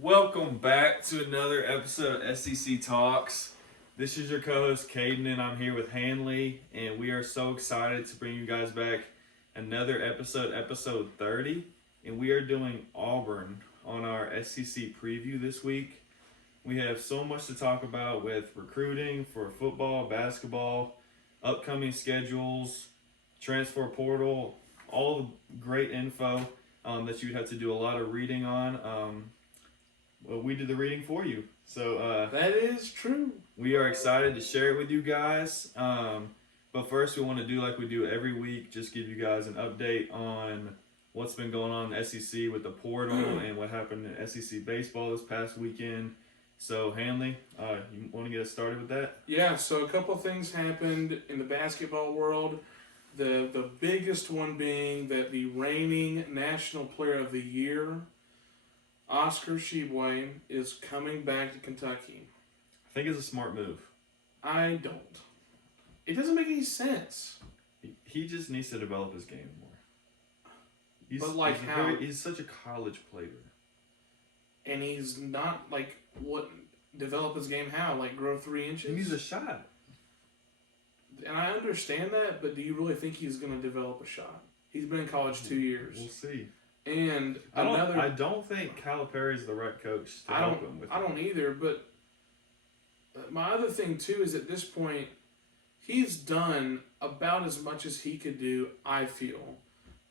Welcome back to another episode of SEC Talks. This is your co-host Caden, and I'm here with Hanley, and we are so excited to bring you guys back another episode, episode 30, and we are doing Auburn on our SEC preview this week. We have so much to talk about with recruiting for football, basketball, upcoming schedules, transfer portal, all the great info that you'd have to do a lot of reading on. Well, we did the reading for you. So that is true. We are excited to share it with you guys. But first, we want to do like we do every week, just give you guys an update on what's been going on in the SEC with the portal and what happened in SEC baseball this past weekend. So, Hanley, you want to get us started with that? Yeah, so a couple of things happened in the basketball world. The biggest one being that the reigning National Player of the Year, Oscar Tshiebwe, is coming back to Kentucky. I think it's a smart move. I don't. It doesn't make any sense. He just needs to develop his game more. But like how? He's such a college player. And he's not like what develop his game how? Like grow 3 inches? He needs a shot. And I understand that, but do you really think he's going to develop a shot? He's been in college 2 years. We'll see. And I don't think Calipari is the right coach to help him with it. I don't either, but my other thing too is at this point, he's done about as much as he could do, I feel,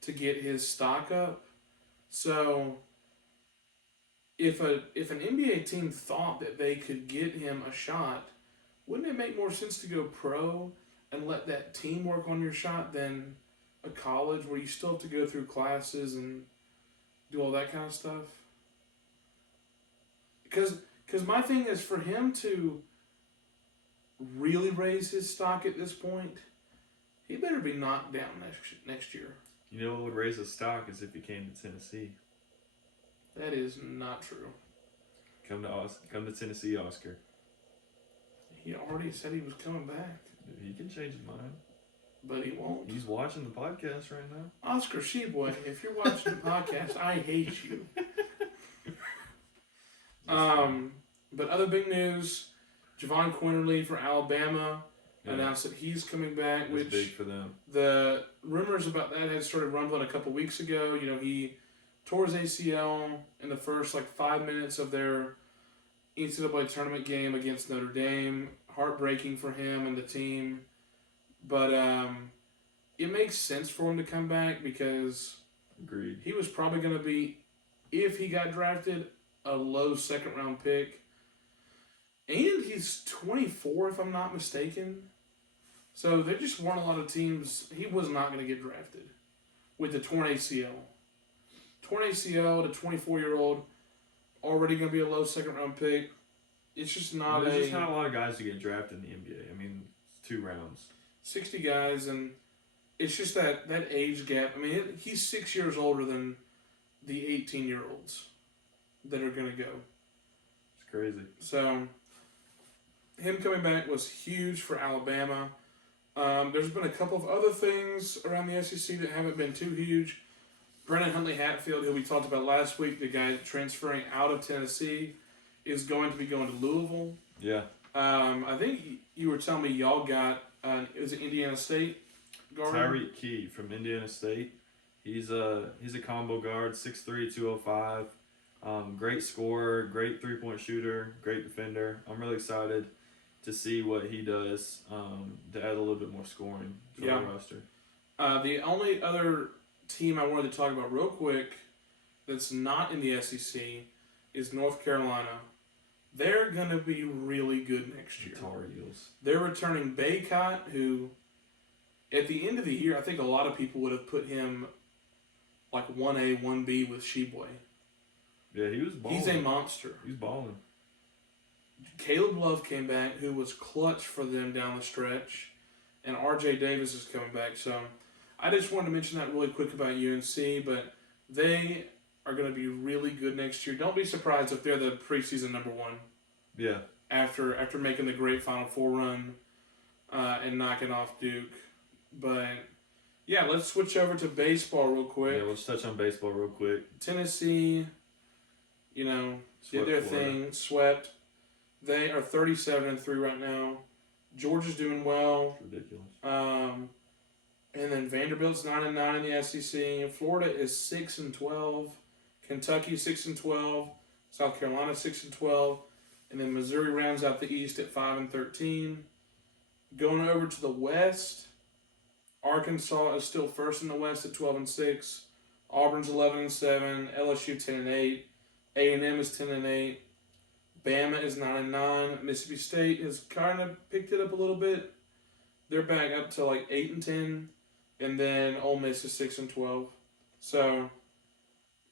to get his stock up. So if an NBA team thought that they could get him a shot, wouldn't it make more sense to go pro and let that team work on your shot than a college where you still have to go through classes and do all that kind of stuff? Because my thing is for him to really raise his stock at this point, he better be knocked down next year. You know what would raise his stock is if he came to Tennessee. That is not true. Come to Tennessee, Oscar. He already said he was coming back. He can change his mind. But he won't. He's watching the podcast right now. Oscar Tshiebwe, if you're watching the podcast, I hate you. But other big news, Javon Quinterly for Alabama announced that he's coming back. That's which big for them. The rumors about that had started rumbling a couple weeks ago. You know, he tore his ACL in the first 5 minutes of their NCAA tournament game against Notre Dame. Heartbreaking for him and the team. But it makes sense for him to come back because Agreed. He was probably going to be, if he got drafted, a low second-round pick. And he's 24, if I'm not mistaken. So there just weren't a lot of teams. He was not going to get drafted with the torn ACL. Torn ACL, the 24-year-old, already going to be a low second-round pick. It's just not There's just not a lot of guys to get drafted in the NBA. I mean, it's 2 rounds. 60 guys, and it's just that age gap. I mean, he's 6 years older than the 18-year-olds that are going to go. It's crazy. So, him coming back was huge for Alabama. There's been a couple of other things around the SEC that haven't been too huge. Brennan Huntley-Hatfield, who we talked about last week, the guy transferring out of Tennessee, is going to be going to Louisville. Yeah. I think you were telling me y'all got, is it Indiana State guard? Tyreek Key from Indiana State. He's a combo guard, 6'3", 205. Great scorer, great three-point shooter, great defender. I'm really excited to see what he does to add a little bit more scoring to our roster. The only other team I wanted to talk about real quick that's not in the SEC is North Carolina. They're going to be really good next year. Tar Heels. They're returning Baycott, who at the end of the year, I think a lot of people would have put him 1A, 1B with Tshiebwe. Yeah, he was balling. He's a monster. He's balling. Caleb Love came back, who was clutch for them down the stretch, and R.J. Davis is coming back. So I just wanted to mention that really quick about UNC, but they are going to be really good next year. Don't be surprised if they're the preseason number 1. Yeah. After making the great Final Four run and knocking off Duke. But, yeah, let's switch over to baseball real quick. Yeah, let's touch on baseball real quick. Tennessee, did their thing, swept. They are 37-3 right now. Georgia's doing well. It's ridiculous. And then Vanderbilt's 9-9 in the SEC. Florida is 6-12. Kentucky 6-12. South Carolina 6-12. And then Missouri rounds out the East at 5-13. Going over to the West, Arkansas is still first in the West at 12-6. Auburn's 11-7. LSU 10-8. A&M is 10-8. Bama is 9-9. Mississippi State has kind of picked it up a little bit. They're back up to like 8-10, and then Ole Miss is 6-12. So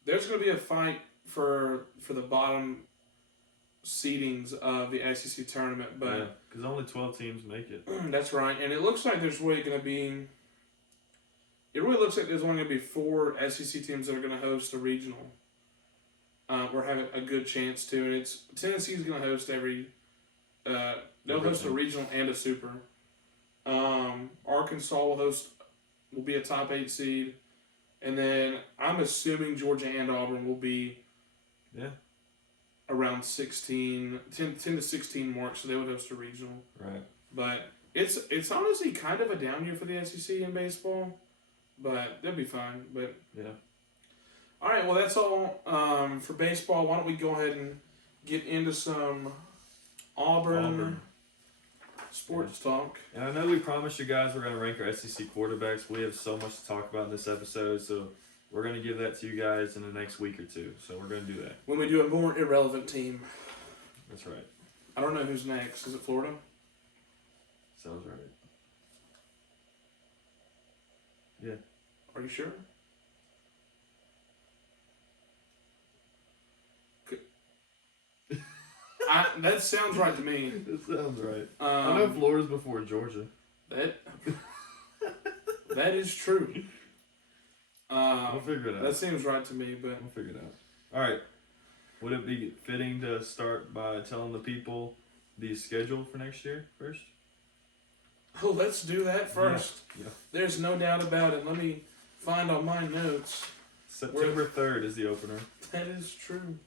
there's going to be a fight for the bottom seedings of the SEC tournament, but because only 12 teams make it. That's right, and it looks like there's really going to be. It really looks like there's only going to be 4 SEC teams that are going to host a regional. We're having a good chance to, and it's Tennessee's going to host every. They'll host a regional and a super. Arkansas will be a top 8 seed, and then I'm assuming Georgia and Auburn will be. Around 10 to 16 marks, so they would host a regional. Right. But it's honestly kind of a down year for the SEC in baseball, but they'll be fine. But yeah. All right, well, that's all for baseball. Why don't we go ahead and get into some Auburn. Sports talk. And I know we promised you guys we're going to rank our SEC quarterbacks. We have so much to talk about in this episode, so we're going to give that to you guys in the next week or two. So we're going to do that. When we do a more irrelevant team. That's right. I don't know who's next. Is it Florida? Sounds right. Yeah. Are you sure? That sounds right to me. That sounds right. I know Florida's before Georgia. That is true. We'll figure it out. That seems right to me, but we'll figure it out. All right. Would it be fitting to start by telling the people the schedule for next year first? Oh, let's do that first. Yeah. There's no doubt about it. Let me find on my notes. September 3rd is the opener. That is true.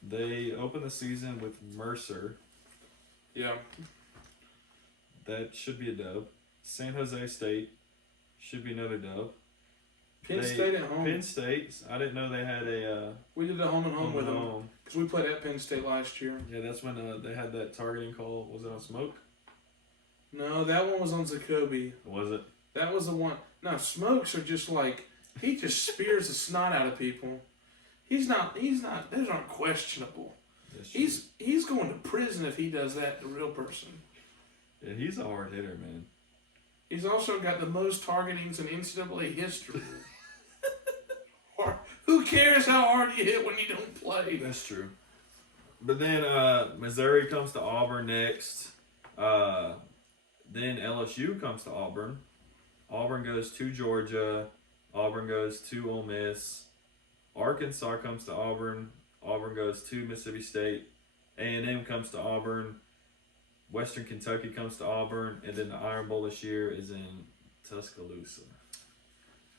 They open the season with Mercer. Yeah. That should be a dub. San Jose State should be another dub. Penn State at home. Penn State. I didn't know they had a. We did a home and home with them because we played at Penn State last year. Yeah, that's when they had that targeting call. Was it on Smoke? No, that one was on Zacoby. Was it? That was the one. No, Smokes are just like he just spears the snot out of people. He's not. Those aren't questionable. He's going to prison if he does that to a real person. Yeah, he's a hard hitter, man. He's also got the most targetings in NCAA history. Who cares how hard you hit when you don't play? That's true. But then Missouri comes to Auburn next. Then LSU comes to Auburn. Auburn goes to Georgia. Auburn goes to Ole Miss. Arkansas comes to Auburn. Auburn goes to Mississippi State. A&M comes to Auburn. Western Kentucky comes to Auburn. And then the Iron Bowl this year is in Tuscaloosa.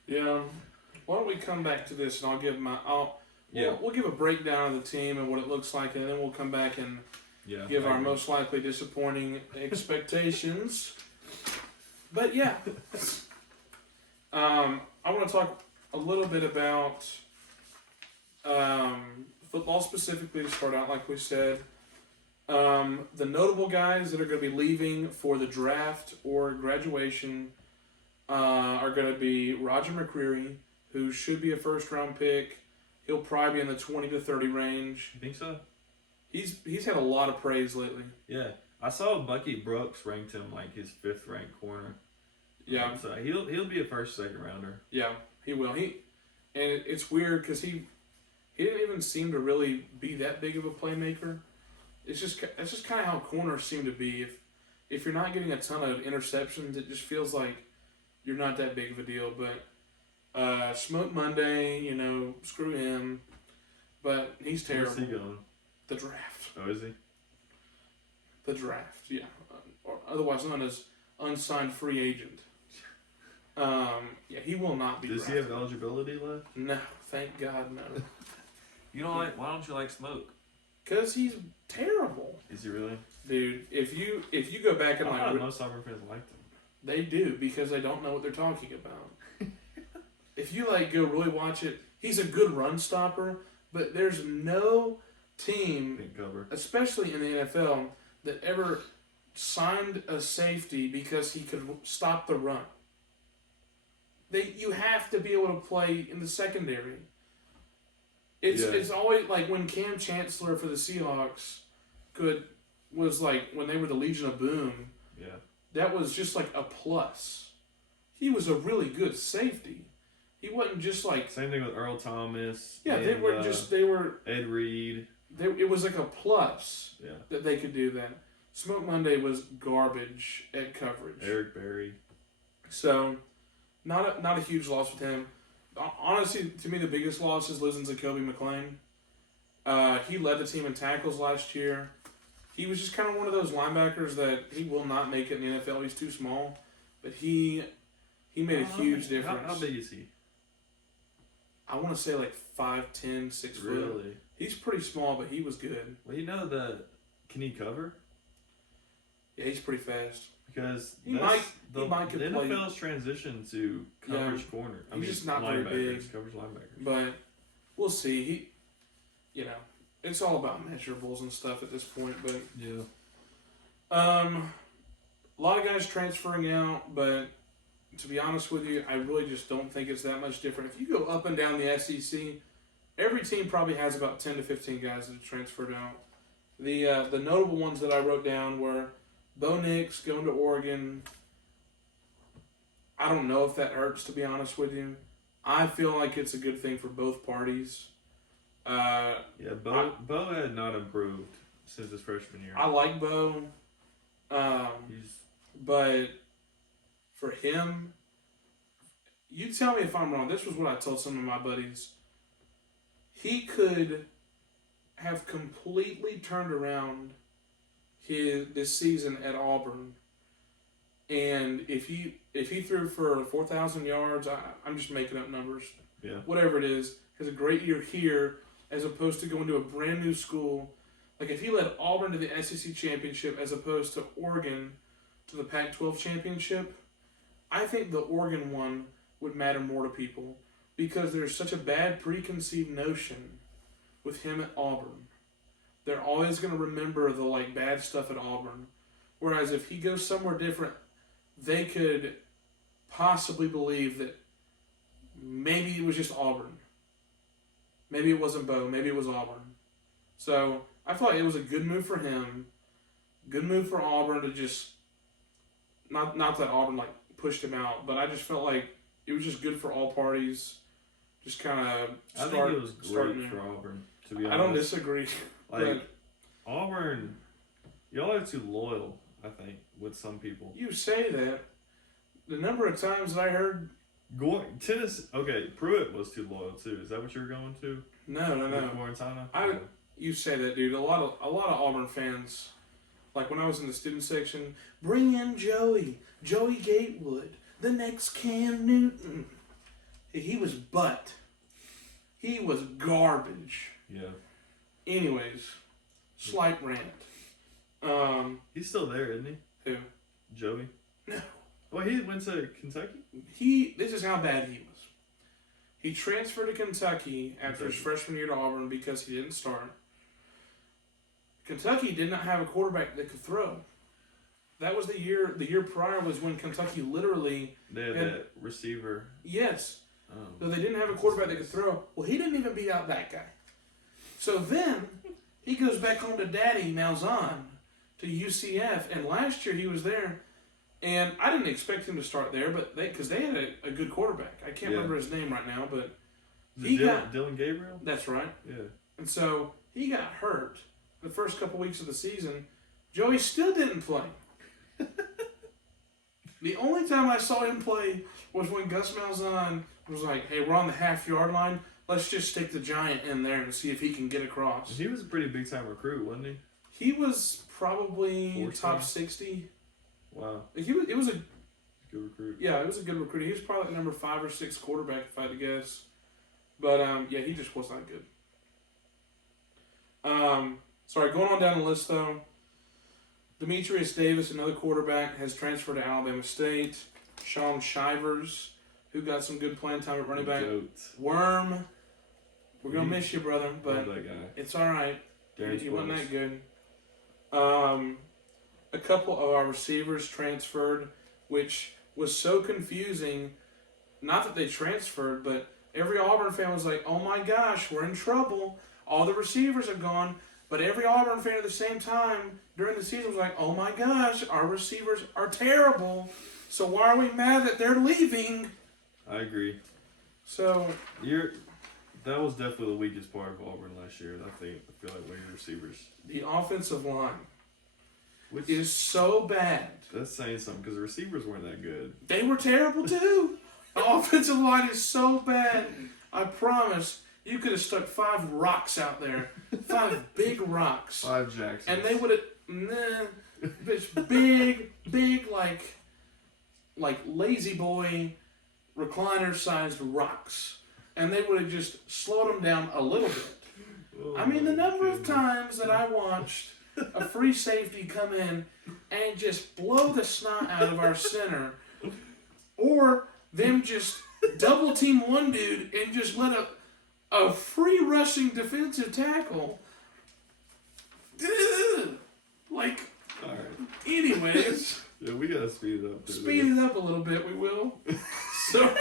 Yeah. Why don't we come back to this and I'll give we'll give a breakdown of the team and what it looks like, and then we'll come back and give our most likely disappointing expectations. But yeah. I want to talk a little bit about football specifically to start out, like we said. The notable guys that are going to be leaving for the draft or graduation are going to be Roger Mccreery, who should be a first-round pick. He'll probably be in the 20 to 30 range. You think so? He's had a lot of praise lately. Yeah. I saw Bucky Brooks ranked him like his 5th ranked corner. Yeah. So he'll be a first, second rounder. Yeah, he will. It's weird because he didn't even seem to really be that big of a playmaker. That's just kind of how corners seem to be. If you're not getting a ton of interceptions, it just feels like you're not that big of a deal. But Smoke Monday, screw him. But he's terrible. Where's he going? The draft. Oh, is he? The draft, yeah. Or otherwise known as unsigned free agent. Yeah, he will not be Does drafted. he have eligibility left? No, thank God, no. You don't like? Why don't you like Smoke? Because he's terrible. Is he really? Dude, if you go back and I like thought most Auburn fans liked him. they do because they don't know what they're talking about. If you like go really watch it, he's a good run stopper, but there's no team, Big cover. especially in the NFL, that ever signed a safety because he could stop the run. You have to be able to play in the secondary. It's always like when Cam Chancellor for the Seahawks was like when they were the Legion of Boom. Yeah. That was just like a plus. He was a really good safety. He wasn't just like Same thing with Earl Thomas. yeah. And, They were Ed Reed. It was like a plus Yeah. that they could do that. Smoke Monday was garbage at coverage. Eric Berry. So, not a huge loss with him. Honestly, to me, the biggest loss is losing to Kobe McLean. He led the team in tackles last year. He was just kind of one of those linebackers that he will not make it in the NFL. He's too small, but he made a huge difference. How big is he? I want to say like 5'10", 6 foot. Really? He's pretty small, but he was good. Well, can he cover? Yeah, he's pretty fast. Because he might the could play. NFL's transition to coverage corner. He's just not very big. Coverage linebackers. But we'll see. It's all about measurables and stuff at this point. But yeah, a lot of guys transferring out. But to be honest with you, I really just don't think it's that much different. If you go up and down the SEC, every team probably has about 10 to 15 guys that have transferred out. The notable ones that I wrote down were Bo Nix going to Oregon. I don't know if that hurts, to be honest with you. I feel like it's a good thing for both parties. Bo had not improved since his freshman year. I like Bo. But for him, you tell me if I'm wrong. This was what I told some of my buddies. He could have completely turned around this season at Auburn, and if he threw for 4,000 yards, I'm just making up numbers. Yeah. Whatever it is, has a great year here as opposed to going to a brand new school. Like if he led Auburn to the SEC championship as opposed to Oregon to the Pac-12 championship, I think the Oregon one would matter more to people because there's such a bad preconceived notion with him at Auburn. They're always going to remember the bad stuff at Auburn. Whereas if he goes somewhere different, they could possibly believe that maybe it was just Auburn. Maybe it wasn't Bo. Maybe it was Auburn. So I thought it was a good move for him. Good move for Auburn to just not that Auburn pushed him out, but I just felt like it was just good for all parties. Just kind of I think it was great for Auburn, to be honest. I don't disagree. Auburn, y'all are too loyal, I think, with some people. You say that. The number of times that I heard... Tennessee, okay, Pruitt was too loyal, too. Is that what you were going to? No. Guarantano? You say that, dude. A lot of Auburn fans, like when I was in the student section, bring in Joey Gatewood, the next Cam Newton. He was butt. He was garbage. Yeah. Anyways, slight rant. He's still there, isn't he? Who? Joey? No. Well, he went to Kentucky? This is how bad he was. He transferred to Kentucky after his freshman year to Auburn because he didn't start. Kentucky did not have a quarterback that could throw. That was the year. The year prior was when Kentucky literally they had that receiver. Yes. So they didn't have a quarterback that could throw. Well, he didn't even beat out that guy. So then he goes back home to Daddy Malzahn to UCF, and last year he was there, and I didn't expect him to start there, but because they had a good quarterback. I can't remember his name right now, but Dylan Gabriel. That's right. Yeah. And so he got hurt the first couple weeks of the season. Joey still didn't play. The only time I saw him play was when Gus Malzahn was like, "Hey, we're on the half-yard line. Let's just stick the Giant in there and see if he can get across." He was a pretty big-time recruit, wasn't he? He was probably top 60. Wow. It was a good recruit. Yeah, it was a good recruit. He was probably like number 5 or 6 quarterback, if I had to guess. But, he just was not good. Going on down the list though. Demetrius Davis, another quarterback, has transferred to Alabama State. Sean Shivers, who got some good playing time at running back. Worm, we're gonna miss you, brother, but that guy. It's all right. He wasn't that good. A couple of our receivers transferred, which was so confusing. Not that they transferred, but every Auburn fan was like, "Oh my gosh, we're in trouble. All the receivers are gone." But every Auburn fan at the same time during the season was like, "Oh my gosh, our receivers are terrible. So why are we mad that they're leaving?" I agree. So that was definitely the weakest part of Auburn last year. I feel like one of your receivers. The offensive line, which is so bad. That's saying something because the receivers weren't that good. They were terrible too. The offensive line is so bad. I promise. You could have stuck 5 rocks out there. 5 big rocks. 5 Jacksons. And they would have, big, like lazy boy recliner-sized rocks. And they would have just slowed them down a little bit. Oh, I mean, the number of times that I watched a free safety come in and just blow the snot out of our center, or them just double team one dude and just let a free rushing defensive tackle. Like, all right. Anyways. Yeah, we gotta speed it up. Speed it up a little bit, we will. So,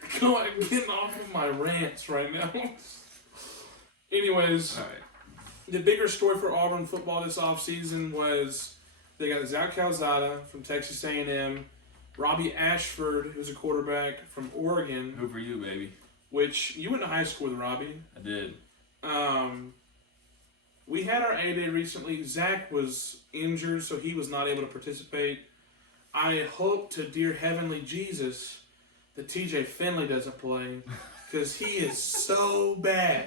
getting off of my rants right now. Anyways, all right. The bigger story for Auburn football this offseason was they got Zach Calzada from Texas A&M, Robbie Ashford, who's a quarterback from Oregon. Who for you, baby? Which, you went to high school with Robbie. I did. We had our A-Day recently. Zach was injured, so he was not able to participate. I hope to dear heavenly Jesus that TJ Finley doesn't play, because he is so bad.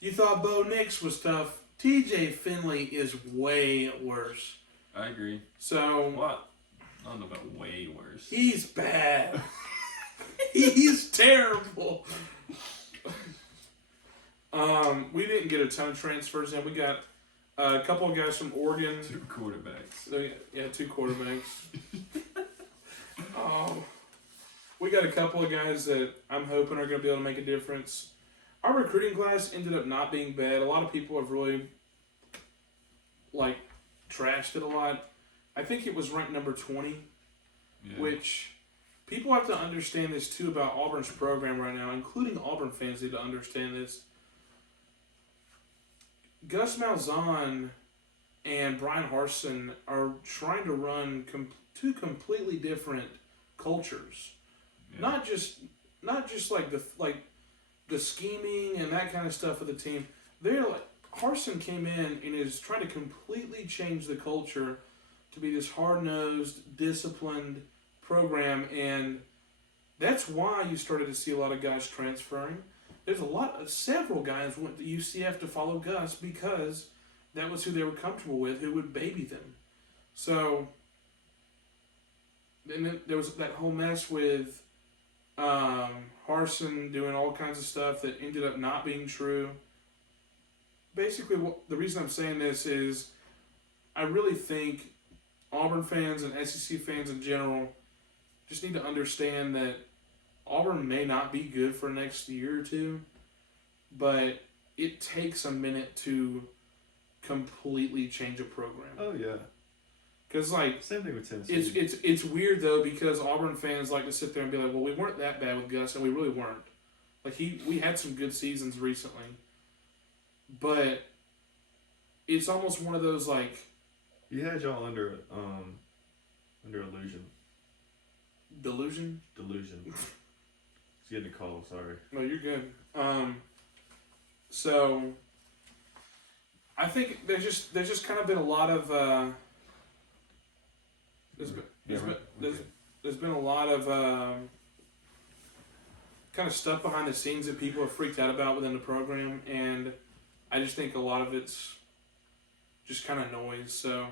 You thought Bo Nix was tough. TJ Finley is way worse. I agree. So what? I don't know about way worse. He's bad. He's terrible. We didn't get a ton of transfers in. We got a couple of guys from Oregon. 2 quarterbacks. So, yeah, 2 quarterbacks. We got a couple of guys that I'm hoping are going to be able to make a difference. Our recruiting class ended up not being bad. A lot of people have really, trashed it a lot. I think it was ranked number 20, which people have to understand this too about Auburn's program right now, including Auburn fans need to understand this. Gus Malzahn and Brian Harsin are trying to run 2 completely different cultures. Yeah. Not just the scheming and that kind of stuff of the team. Harsin came in and is trying to completely change the culture to be this hard-nosed, disciplined program, and that's why you started to see a lot of guys transferring. There's several guys went to UCF to follow Gus because that was who they were comfortable with, who would baby them. So, then there was that whole mess with Harsin doing all kinds of stuff that ended up not being true. Basically, the reason I'm saying this is I really think Auburn fans and SEC fans in general just need to understand that Auburn may not be good for the next year or 2, but it takes a minute to completely change a program. Oh, yeah. Because, same thing with Tennessee. It's weird, though, because Auburn fans like to sit there and be like, well, we weren't that bad with Gus, and we really weren't. We had some good seasons recently. But it's almost one of those, You had y'all under illusion. Delusion? Delusion. It's getting a call, sorry. No, you're good. So, I think there's just kind of been a lot of... There's been a lot of kind of stuff behind the scenes that people are freaked out about within the program, and I just think a lot of it's just kind of noise. So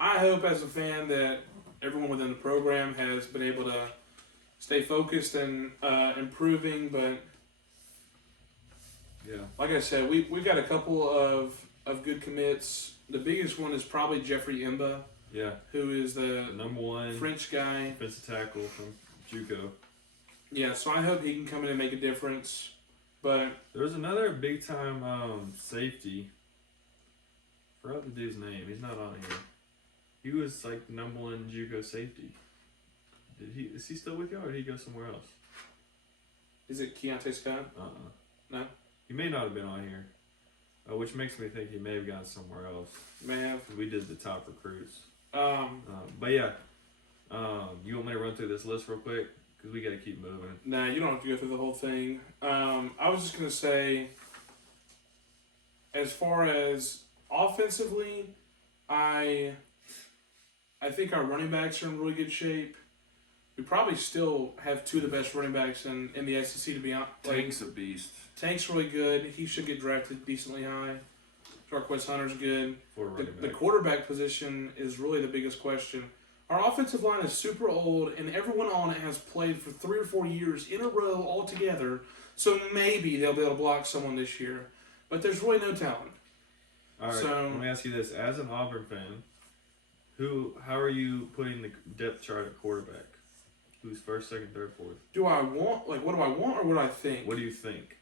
I hope as a fan that everyone within the program has been able to stay focused and improving, but Yeah. Like I said, we got a couple of good commits. The biggest one is probably Jeffrey Imba, Yeah. who is the Number one French guy. defensive tackle from JUCO. Yeah, so I hope he can come in and make a difference. But There's another big time safety. Forgot the dude's name. He's not on here. He was like the number one JUCO safety. Is he still with y'all or did he go somewhere else? is it Keontae Scott? No? He may not have been on here. Which makes me think he may have gone somewhere else. May have. We did the top recruits. Um, But yeah. You want me to run through this list real quick? Because we got to keep moving. Nah, you don't have to go through the whole thing. I was just going to say, as far as offensively, I think our running backs are in really good shape. We probably still have two of the best running backs in the SEC, to be honest. Tank's a beast. Tank's really good. He should get drafted decently high. Jarquez Hunter's good. For a running The back. quarterback position is really the biggest question. Our offensive line is super old, and everyone on it has played for 3 or 4 years in a row all together, so maybe they'll be able to block someone this year. But there's really no talent. All right, So- let me ask you this. As an Auburn fan, how are you putting the depth chart at quarterback? Who's first, second, third, fourth? What do I want, or what do I think? What do you think?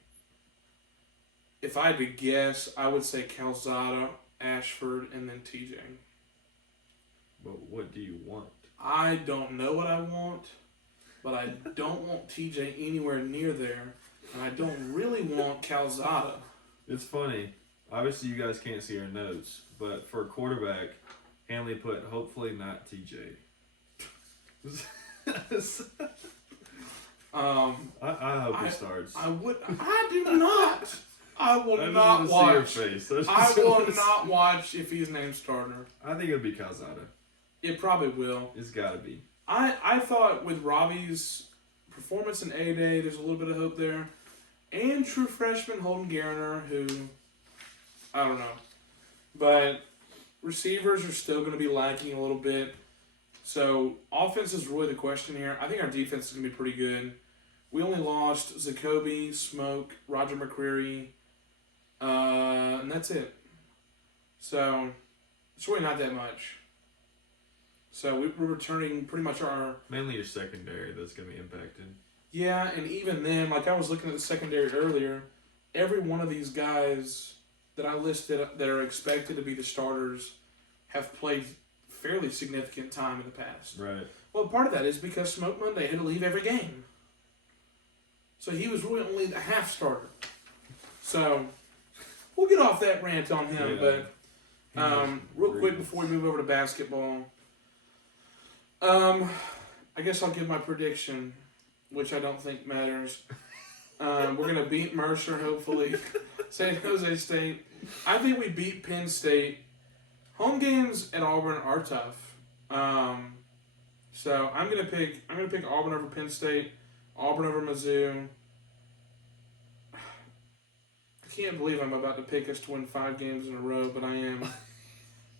If I had to guess, I would say Calzada, Ashford, and then TJ. But what do you want? I don't know what I want, but I don't want TJ anywhere near there, and I don't really want Calzada. It's funny. Obviously, you guys can't see our notes, but for a quarterback, Hanley put, hopefully not TJ. I hope he starts. I do not. I will I just not wanna watch. see your face. I just I will wanna not watch if he's named starter. I think it'll be Calzada. It probably will. It's got to be. I thought with Robbie's performance in A-Day, there's a little bit of hope there. And true freshman Holden Garner, who, I don't know. But receivers are still going to be lacking a little bit. So offense is really the question here. I think our defense is going to be pretty good. We only lost Zacoby, Smoke, Roger Mccreery, and that's it. So it's really not that much. So we're returning pretty much our... Mainly your secondary that's going to be impacted. Yeah, and even then, like I was looking at the secondary earlier, every one of these guys that I listed that are expected to be the starters have played fairly significant time in the past. Right. Well, part of that is because Smoke Monday had to leave every game. So he was really only a half starter. So we'll get off that rant on him, but real quick before we move over to basketball, I guess I'll give my prediction, which I don't think matters. We're going to beat Mercer, hopefully. San Jose State. I think we beat Penn State. Home games at Auburn are tough. So I'm gonna pick Auburn over Penn State, Auburn over Mizzou. I can't believe I'm about to pick us to win 5 games in a row, but I am.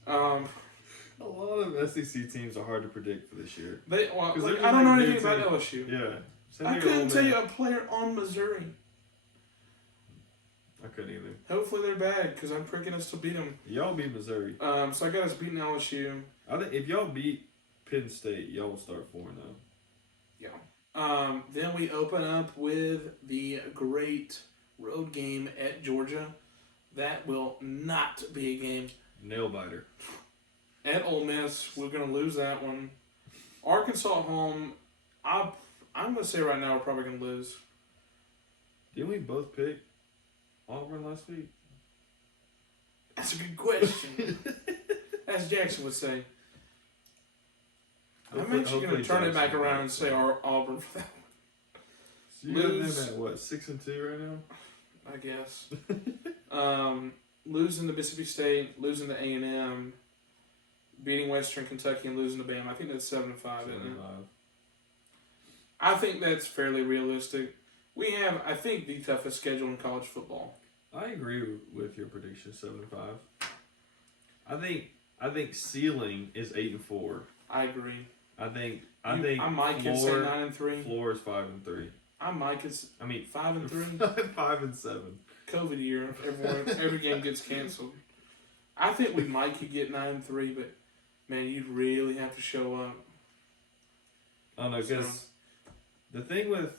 A lot of SEC teams are hard to predict for this year. I don't know anything about team. LSU. Yeah. I couldn't tell you a player on Missouri. I couldn't either. Hopefully they're bad, because I'm picking us to beat them. Y'all beat Missouri. So I got us beating LSU. I think if y'all beat Penn State, y'all will start 4-0. Yeah. Then we open up with the great road game at Georgia. That will not be a game. Nail biter. At Ole Miss, we're going to lose that one. Arkansas at home, I'm going to say right now we're probably going to lose. Didn't we both pick Auburn last week? That's a good question. As Jackson would say. I'm actually going to turn it back around and say Auburn for that one. So you got them at what, 6-2 right now? I guess. Losing to Mississippi State, losing to A&M, beating Western Kentucky, and losing to Bama. I think that's 7-5, isn't it? I think that's fairly realistic. We have, I think, the toughest schedule in college football. I agree with your prediction, 7-5. I think ceiling is 8-4. I agree. I think I might could say 9-3. Floor is 5-3. I might could. 5-3. 5-7. COVID year. Every game gets canceled. I think we might could get 9-3, but man, you'd really have to show up. I don't know, because the thing with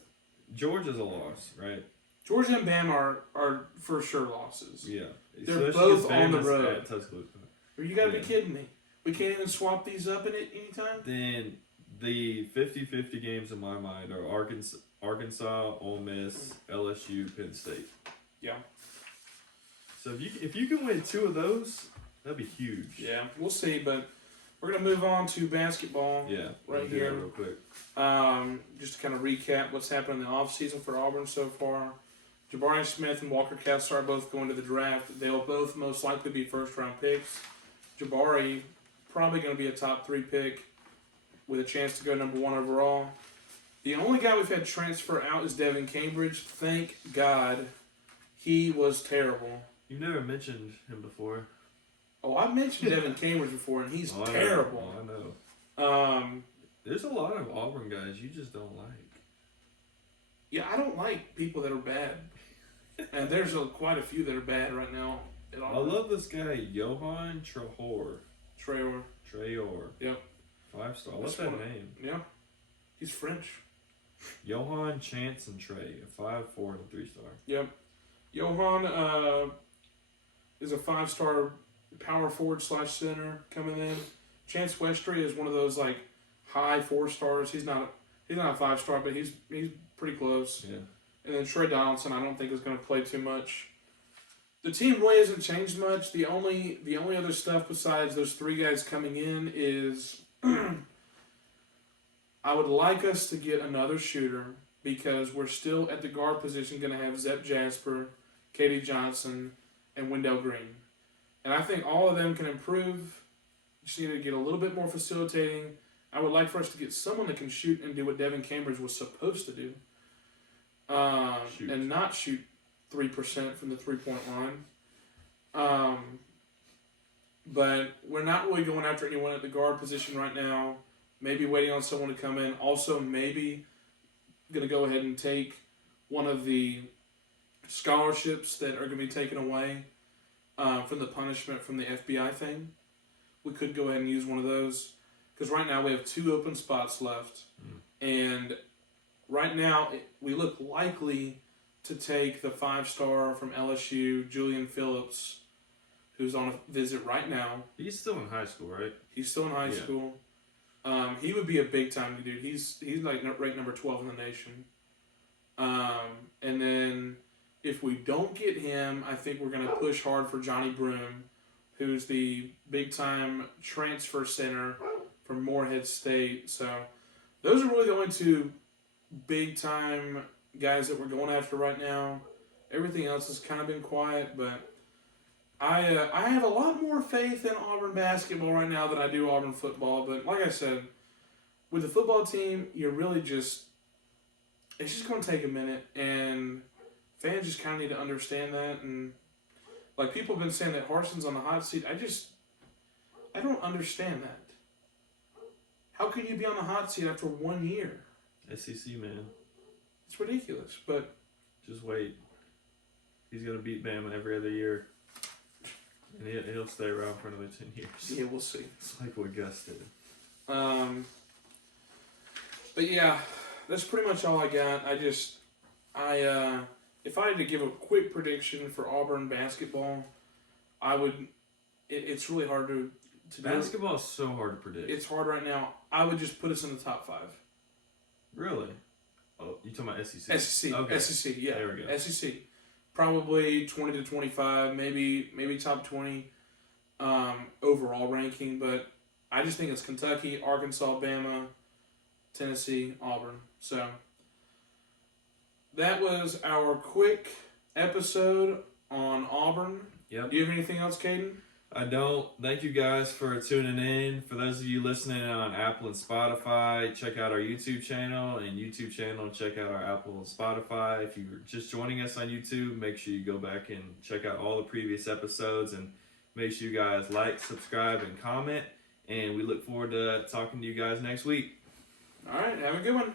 Georgia's a loss, right? Georgia and Bama are for sure losses. Yeah. They're both on the road. You got to be kidding me. We can't even swap these up in it anytime? Then the 50-50 games in my mind are Arkansas, Ole Miss, LSU, Penn State. Yeah. So if you can win 2 of those, that'd be huge. Yeah, we'll see, but we're going to move on to basketball right here. Real quick. Just to kind of recap what's happened in the offseason for Auburn so far. Jabari Smith and Walker Kessler are both going to the draft. They'll both most likely be first-round picks. Jabari, probably going to be a top 3 pick with a chance to go number 1 overall. The only guy we've had transfer out is Devin Cambridge. Thank God. He was terrible. You've never mentioned him before. Oh, I've mentioned Devin Cambridge before, and he's terrible. I know. There's a lot of Auburn guys you just don't like. Yeah, I don't like people that are bad. And there's quite a few that are bad right now at Auburn. I love this guy, Johan Traore. Traore. Yep. 5-star. What's that name? Yeah. He's French. Johan, Chance, and Trey. A 5, 4, and a 3-star. Yep. Johan is a 5-star power forward / center coming in. Chance Westry is one of those like high 4 stars. He's not a 5-star, but he's pretty close. Yeah. And then Trey Donaldson, I don't think is going to play too much. The team really hasn't changed much. The only other stuff besides those 3 guys coming in is I would like us to get another shooter because we're still at the guard position going to have Zep Jasper, Katie Johnson, and Wendell Green. And I think all of them can improve. Just need to get a little bit more facilitating. I would like for us to get someone that can shoot and do what Devin Cambridge was supposed to do. And not shoot 3% from the 3-point line. But we're not really going after anyone at the guard position right now. Maybe waiting on someone to come in. Also, maybe going to go ahead and take one of the scholarships that are going to be taken away from the punishment from the FBI thing. We could go ahead and use one of those. Because right now we have 2 open spots left. And right now we look likely to take the 5-star from LSU, Julian Phillips, who's on a visit right now. He's still in high school, right? He's still in high school. He would be a big-time dude. He's like ranked number 12 in the nation. And then if we don't get him, I think we're going to push hard for Johnny Broom, who's the big-time transfer center from Morehead State. So those are really the only 2 big-time guys that we're going after right now. Everything else has kind of been quiet, but I have a lot more faith in Auburn basketball right now than I do Auburn football. But like I said, with the football team, you're really it's just going to take a minute, and fans just kind of need to understand that. And like people have been saying that Harson's on the hot seat. I don't understand that. How can you be on the hot seat after 1 year? SEC, man. It's ridiculous, but just wait. He's going to beat Bama every other year. And he'll stay around for another 10 years. Yeah, we'll see. It's like what Gus did. But yeah, that's pretty much all I got. if I had to give a quick prediction for Auburn basketball, I would. It's really hard to do. Basketball is so hard to predict. It's hard right now. I would just put us in the top 5. Really? Oh, you talking about SEC? SEC. Okay. SEC. Yeah. There we go. SEC. Probably 20 to 25, maybe top 20 overall ranking, but I just think it's Kentucky, Arkansas, Bama, Tennessee, Auburn. So that was our quick episode on Auburn. Yep. Do you have anything else, Caden? I don't. Thank you guys for tuning in. For those of you listening on Apple and Spotify, check out our YouTube channel, check out our Apple and Spotify. If you're just joining us on YouTube, make sure you go back and check out all the previous episodes, and make sure you guys like, subscribe, and comment. And we look forward to talking to you guys next week. All right. Have a good one.